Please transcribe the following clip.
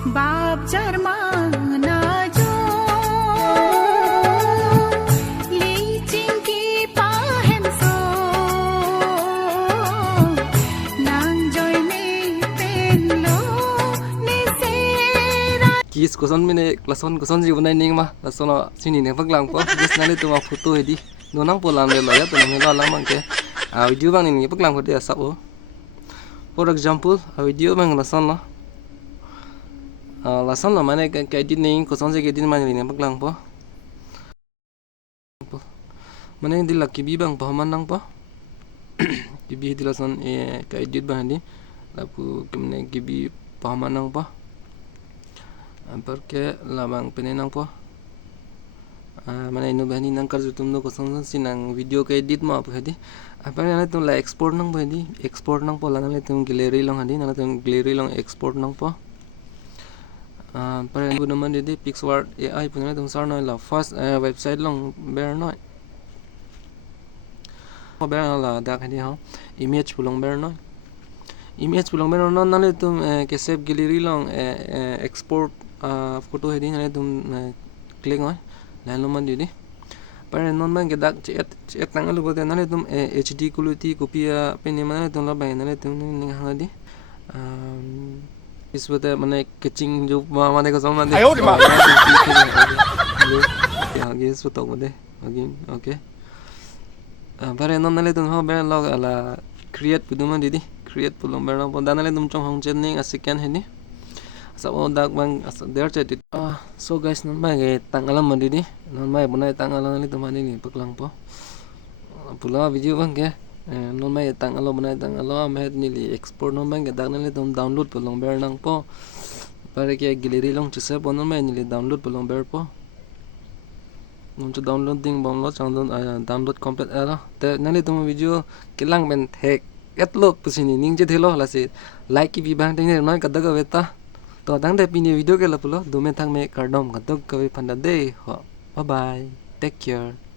बाप जरमाना जो लीचिंग की पाहन सो nang joy me pen lo ni sera Kis koson mine klason koson ji bunai ning ma lasono sini ne paglang po just nale tuma photo hedi nonang polam le lo ya to ne lo lang mangke a video bang ni paglang ko dia sabo for example a video bang lason lo lason lo mane ka edit ning koson je edit mane ne paglang po mane di laki bi bang pahaman nang po gibi di lason ka edit bang di lapu kemne gibi pahaman nang po porque labang penenang po mana ino bahani nang karju tum no koson sinang video ka edit mo apa hadi apa nang tum la export nang bahadi export nang po la nang tum gallery long hadi nang tum gallery long export nang po par bu naman dedi Pixwart AI punna tum sar noi la first website long ber noi ber la dak hadi ha image pulong ber noi image pulong ber non nang tum ke save gallery long export photo hedi nang tum click noi lain loman di par non bang gedak chat nang lu bote nang tum HD quality copy peni mana tum la bang nang tum ning hangadi इस वजह मैंने कैचिंग जो माने को समझ आए हो दिमाग आगे इस वक्त तो again okay पर नॉन नले तुम हो बेर लॉग अला create पुदुमा दीदी create पुलम बेर नॉन दाना ले तुम चोंग होंग चेनिंग असिकन है नी सब ओ दाग बंग देर चेट so guys नॉन माय तंगलम मन दीदी नॉन माय बनाए तंगलम ले तुम्हारे नी पकलंग पो पुला वीडियो बंग के non mai tang alo banai tang alo am het nili export non bang dak nali tum download po long ber nang po pare ke gallery long chise po non mai nili download po long ber po non to downloading bom lo chang download complete ala te nali tum video kilang ben thek etlo pusini ning je thelo la se like ki bi bang ding noi kadag beta to dang de pini video ke la pulo dume thang me kardom kadag ka bi phanda de ho bye bye take care